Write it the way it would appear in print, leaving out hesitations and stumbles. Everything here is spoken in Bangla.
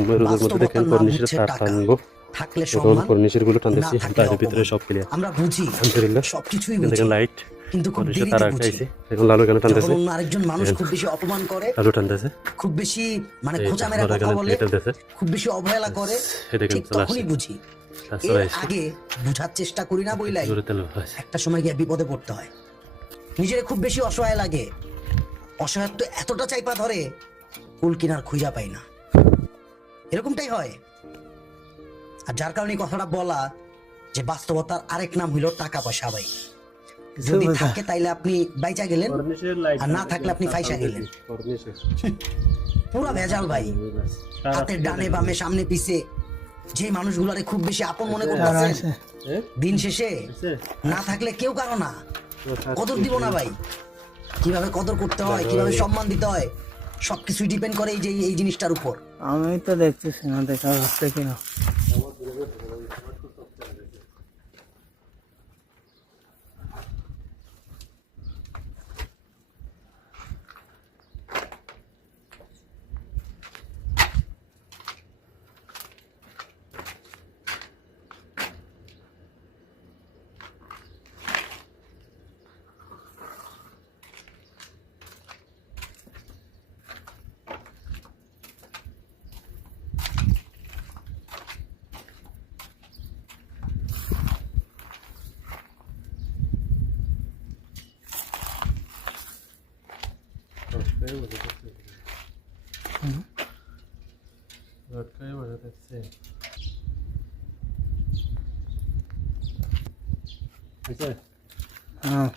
সময় রোদের মধ্যে দেখেন কর্নিশের তার টানবো, থাকলে এখন সম্মান, কর্নিশের গুলো টানতেছি, না থাকলে বাইরের ভিতরে অপমান। সব ক্লিয়ার আমরা বুঝি, আলহামদুলিল্লাহ। সবকিছুই দেখেন বুঝি, লাইট কিন্তু খুব কর্নিশের দেরিতে তার বুঝি। আটকাইছে, এখন লালু কেন যখন টানতেছে, অন্য আরেকজন মানুষ খুব বেশি অপমান করে, লালু টানতেছে, খুব বেশি মানে এই খোঁচা মেরা ওরা কথা এখানে বলে, প্লেটার দিতেছে, খুব বেশি অবহেলা করে, এই দেখেন ঠিক চলে আসছে, তখনই বুঝি। চলে এর আসছে, আগে বুঝার চেষ্টা করি না বইলাই জোরে তেল হয়েছে। একটা সময় গিয়ে বিপদে পড়তে হয়। নিজের খুব বেশি অসহায় লাগে, অসহায়ত্ব এতটা চাইপা ধরে কুল কিনার খুঁজা পাই না, এরকমটাই হয়। আর যার কারণে এই কথাটা বলা যে বাস্তবতার আরেক নাম হইল টাকা পয়সা। ভাই যদি থাকে তাইলে আপনি বাইচা গেলেন, আর না থাকলে আপনি ফাইসা গেলেন। পুরা ভেজাল ভাই, হাতের ডানে বামে সামনে পিছে যে মানুষগুলারে খুব বেশি আপন মনে করতেছেন, দিন শেষে না থাকলে কেউ কারো না, কদর দিব না ভাই। কিভাবে কদর করতে হয়, কিভাবে সম্মান দিতে হয়, সবকিছু ডিপেন্ড করে এই জিনিসটার উপর। আমি তো দেখতেছি না, দেখা হচ্ছে কিনা। হ্যাঁ।